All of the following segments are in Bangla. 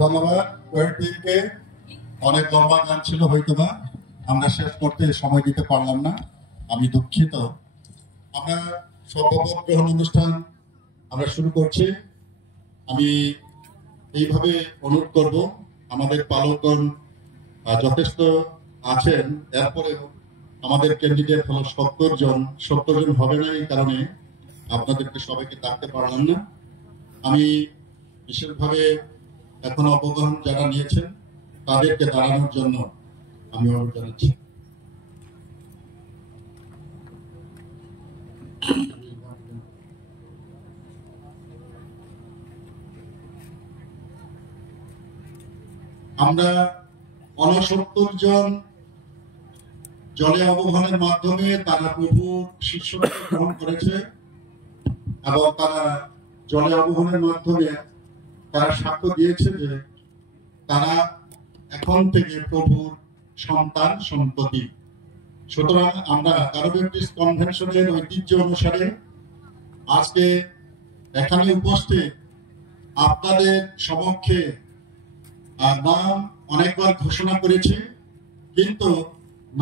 ধন্যবাদ ওয়েটিংকে। অনেক লম্বা গান ছিল, হয়তোবা আমরা শেষ করতে সময় দিতে পারলাম না, আমি দুঃখিত। আমরা শপথ গ্রহণ অনুষ্ঠান আমরা শুরু করছি। আমি এইভাবে অনুরোধ করব, আমাদের পালকগণ যথেষ্ট আছেন, এরপরেও আমাদের ক্যান্ডিডেট হলো 70 জন। 70 জন হবে না, এই কারণে আপনাদেরকে সবাইকে ডাকতে পারলাম না। আমি বিশেষভাবে এখন অবগাহন যারা নিয়েছেন তাদেরকে দাঁড়ানোর জন্য আমি অনুরোধ জানাচ্ছি। আমরা 69 জন জলে অবগাহনের মাধ্যমে তারা প্রভু শিষ্যত্ব গ্রহণ করেছে এবং তারা জলে অবগাহনের মাধ্যমে তারা সাক্ষ্য দিয়েছে যে তারা এখন থেকে প্রভুর সন্তান সন্ততি। সুতরাং আমরা কারো ব্যাপটিস্ট কনভেনশনের ঐতিহ্য অনুসারে আজকে এখানে উপস্থিত আপনাদের সমক্ষে নাম অনেকবার ঘোষণা করেছি, কিন্তু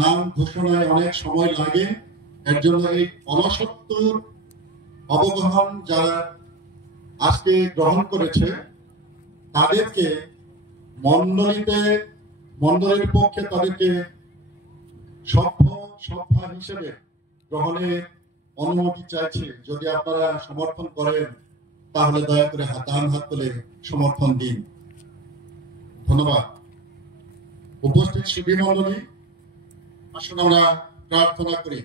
নাম ঘোষণায় অনেক সময় লাগে। এর জন্য এই 69 অবগাহন যারা আজকে গ্রহণ করেছে তাদেরকে মণ্ডলীর পক্ষে তাদেরকে সভ্য হিসেবে গ্রহণের অনুমতি চাইছে। যদি আপনারা সমর্থন করেন তাহলে দয়া করে হাত তুলে সমর্থন দিন। ধন্যবাদ। উপস্থিত সুধী মণ্ডলী, আসুন আমরা প্রার্থনা করি।